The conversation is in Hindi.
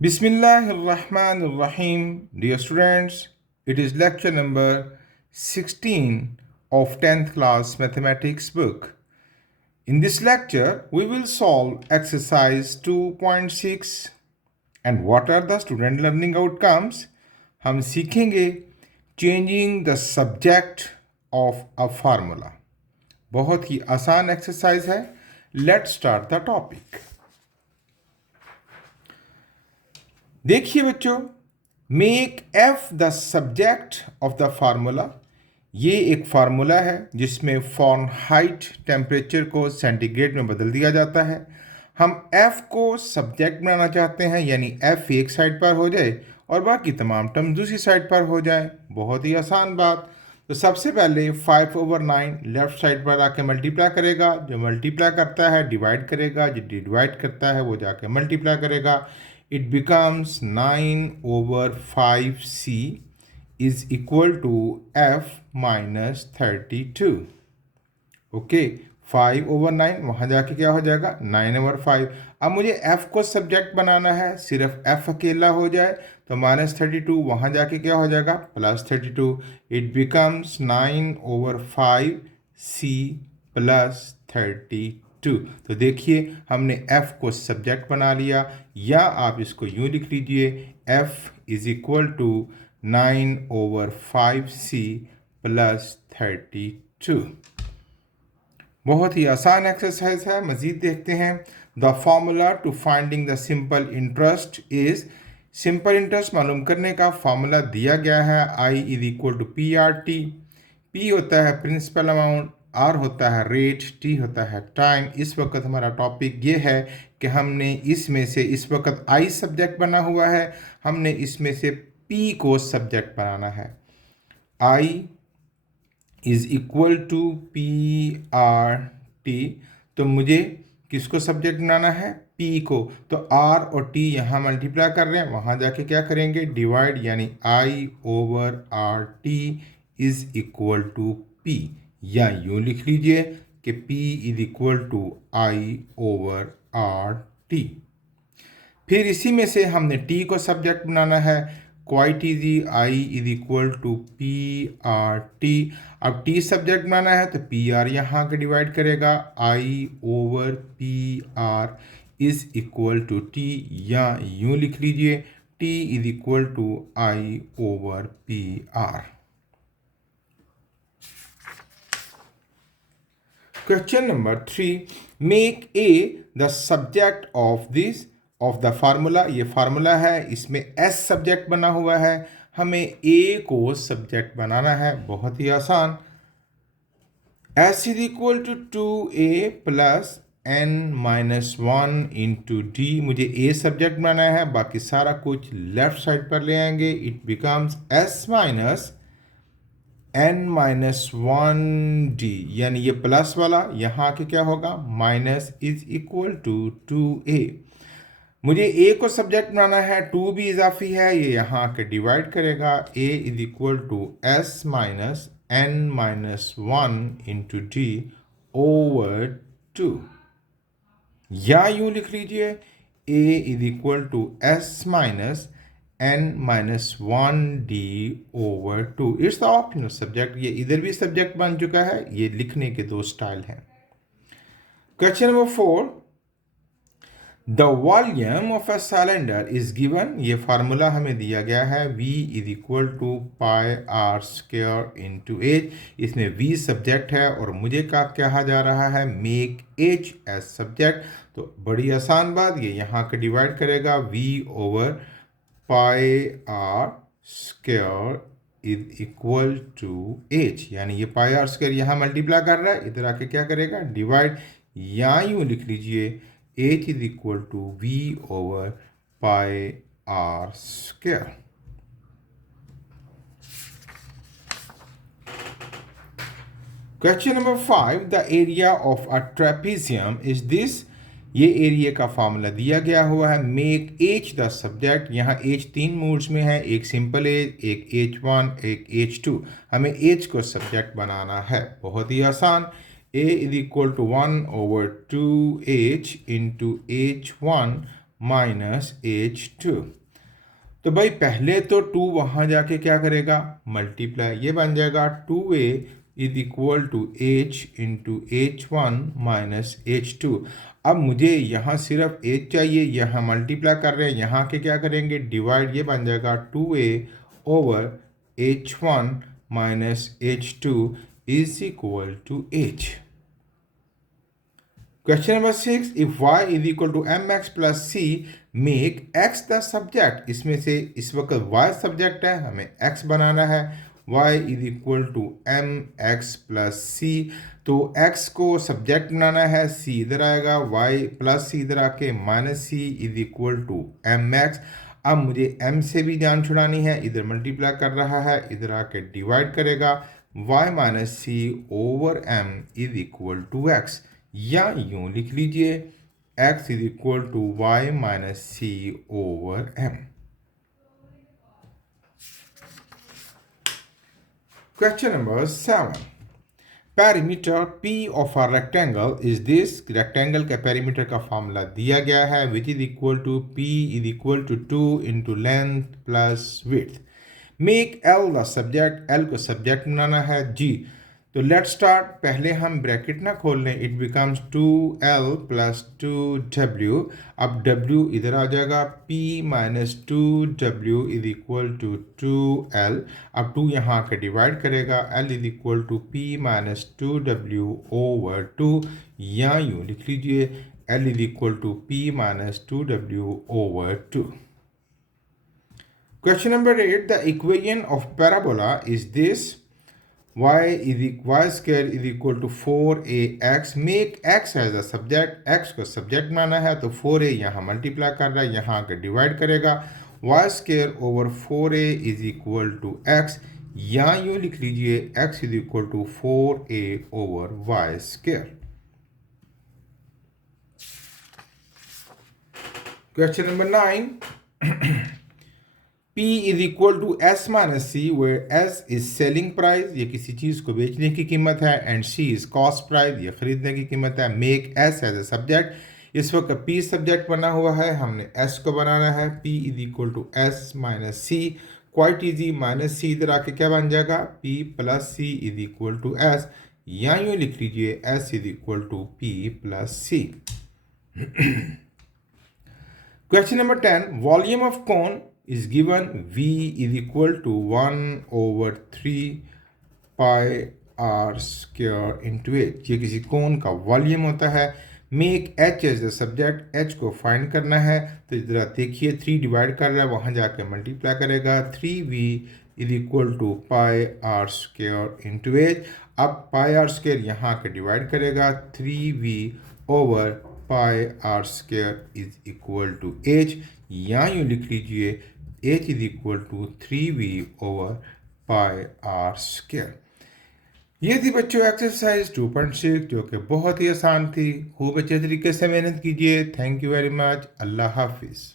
Bismillahirrahmanirrahim. Dear students, it is lecture number 16 of 10th class mathematics book. In this lecture, we will solve exercise 2.6 and what are the student learning outcomes? हम सीखेंगे changing the subject of a formula. बहुत ही आसान एक्सरसाइज है. Let's start the topic. देखिए बच्चों, make F the subject of the formula. ये एक फार्मूला है जिसमें फ़ारेनहाइट टेम्परेचर को सेंटीग्रेड में बदल दिया जाता है. हम एफ को सब्जेक्ट बनाना चाहते हैं, यानी एफ एक साइड पर हो जाए और बाकी तमाम टर्म दूसरी साइड पर हो जाए. बहुत ही आसान बात. तो सबसे पहले 5/9 लेफ्ट साइड पर आके मल्टीप्लाई करेगा. जो मल्टीप्लाई करता है डिवाइड करेगा, जो डिवाइड करता है वो जाके मल्टीप्लाई करेगा. It becomes 9/5c is equal to f minus 32. Okay, 5/9 वहाँ जाके क्या हो जाएगा 9/5. अब मुझे f को सब्जेक्ट बनाना है, सिर्फ f अकेला हो जाए तो -32 वहाँ जाके क्या हो जाएगा +32. It becomes 9/5c + 32. तो देखिए हमने f को सब्जेक्ट बना लिया, या आप इसको यूँ लिख लीजिए f is equal to 9/5c + 32. बहुत ही आसान एक्सरसाइज है. मज़ीद देखते हैं. The formula to finding the simple interest is. Simple interest मालूम करने का फार्मूला दिया गया है. I is equal to PRT. P होता है प्रिंसिपल अमाउंट, R होता है रेट, T होता है टाइम. इस वक्त हमारा टॉपिक ये है कि हमने इसमें से, इस वक्त I सब्जेक्ट बना हुआ है, हमने इसमें से P को सब्जेक्ट बनाना है. I is equal to PRT. तो मुझे किसको सब्जेक्ट बनाना है? P को. तो R और T यहाँ मल्टीप्लाई कर रहे हैं, वहाँ जाके क्या करेंगे डिवाइड, यानी I/RT is equal to P. या यूँ लिख लीजिए कि P is equal to I/RT. फिर इसी में से हमने T को सब्जेक्ट बनाना है. Quite easy. I is equal to PRT. अब T सब्जेक्ट बनाना है तो PR यहाँ के डिवाइड करेगा. I/PR is equal to T. या यूँ लिख लीजिए T is equal to I/PR. Question number 3. Make A the subject of the formula. ये फार्मूला है, इसमें S सब्जेक्ट बना हुआ है, हमें A को सब्जेक्ट बनाना है. बहुत ही आसान. S is equal to 2A + n-1 into D. मुझे A सब्जेक्ट बनाना है, बाकी सारा कुछ लेफ्ट साइड पर ले आएंगे. इट बिकम्स S - n-1d, यानी ये प्लस वाला यहाँ आके क्या होगा minus is equal to 2a. मुझे a को सब्जेक्ट बनाना है, 2 भी इजाफी है, ये यहाँ आके डिवाइड करेगा. a is equal to s - n-1 into d over 2. या यूँ लिख लीजिए a is equal to s - n-1d over 2. It's the optional subject. ये इधर भी सब्जेक्ट बन चुका है. ये लिखने के दो स्टाइल हैं. Question number 4. The volume of a cylinder is given. ये फार्मूला हमें दिया गया है. v is equal to πr² into h. इसमें v सब्जेक्ट है और मुझे क्या कहा जा रहा है मेक h एज सब्जेक्ट. तो बड़ी आसान बात, ये यहाँ के डिवाइड करेगा v over πr² is equal to h. यानी ये πr² यहाँ मल्टीप्लाई कर रहा है, इधर आके क्या करेगा डिवाइड. या यूँ लिख लीजिए h is equal to v over πr². Question number 5. The area of a trapezium is this. ये एरिया का फार्मूला दिया गया हुआ है. Make h the subject. यहाँ एच 3 मोड्स में है, एक सिंपल एज, एक H1, एक H2. हमें एच को सब्जेक्ट बनाना है. बहुत ही आसान. a is equal to 1/2h into H1 minus H2। तो भाई पहले तो 2 वहाँ जाके क्या करेगा, मल्टीप्लाई, ये बन जाएगा 2a is equal to H into H1 minus H2। अब मुझे यहाँ सिर्फ H चाहिए, यहाँ मल्टीप्लाई कर रहे हैं, यहाँ के क्या करेंगे, डिवाइड, ये बन जाएगा 2a over H1 minus H2 is equal to H। Question number 6, if y is equal to mx plus c make x the subject. इसमें से इस वक्त y सब्जेक्ट है, हमें x बनाना है। y is equal to mx plus c, तो x को सब्जेक्ट बनाना है, c इधर आएगा, y प्लस c इधर आके minus c is equal to mx। अब मुझे m से भी जान छुड़ानी है, इधर मल्टीप्लाई कर रहा है, इधर आके डिवाइड करेगा, y minus c over m is equal to x, या यूं लिख लीजिए x is equal to y minus c over m। Question number 7, perimeter P of a rectangle is this. Rectangle का पैरीमीटर का फॉर्मूला दिया गया है, which is equal to P is equal to 2 into length plus width. Make L the subject, L को सब्जेक्ट बनाना है जी। तो लेट स्टार्ट, पहले हम ब्रैकेट ना खोल लें, it becomes 2L plus 2W। अब W इधर आ जाएगा, P minus 2W is equal to 2L। अब 2 यहाँ के डिवाइड करेगा, L is equal to P minus 2W over 2, या यूँ लिख लीजिए L is equal to P minus 2W over 2। Question number 8, the equation of parabola is this, y square is equal to 4ax। make x as a subject, x को सब्जेक्ट बनाना है, तो 4a यहाँ मल्टीप्लाई कर रहा है, यहाँ आकर डिवाइड करेगा, y square over 4a is equal to x, या यूँ लिख लीजिए x is equal to 4a over y square. Question number 9, P is equal to S minus c, where S is selling price, ये किसी चीज़ को बेचने की कीमत है, and C is cost price, ये खरीदने की कीमत है। Make S as a subject, इस वक्त P सब्जेक्ट बना हुआ है, हमने S को बनाना है। P is equal to S minus c, quite easy, minus c इधर आके क्या बन जाएगा, P plus C is equal to S, या यूँ लिख लीजिए S is equal to P plus C। Question number 10, volume of cone is given, V is equal to 1 over 3 pi r square into h। ये किसी कोन का वॉल्यूम होता है। Make h as the subject, h को फाइंड करना है, तो इधर देखिए 3 डिवाइड कर रहा है, वहाँ जाकर मल्टीप्लाई करेगा, 3v is equal to pi r square into h. अब पाई आर स्क्वेयर यहाँ के डिवाइड करेगा, 3v over pi r square is equal to h, या यूँ लिख लीजिए h is equal to 3v over pi r square. ये थी बच्चों एक्सरसाइज 2.6, जो कि बहुत ही आसान थी। खूब अच्छे तरीके से मेहनत कीजिए। Thank you very much. अल्लाह हाफिज़।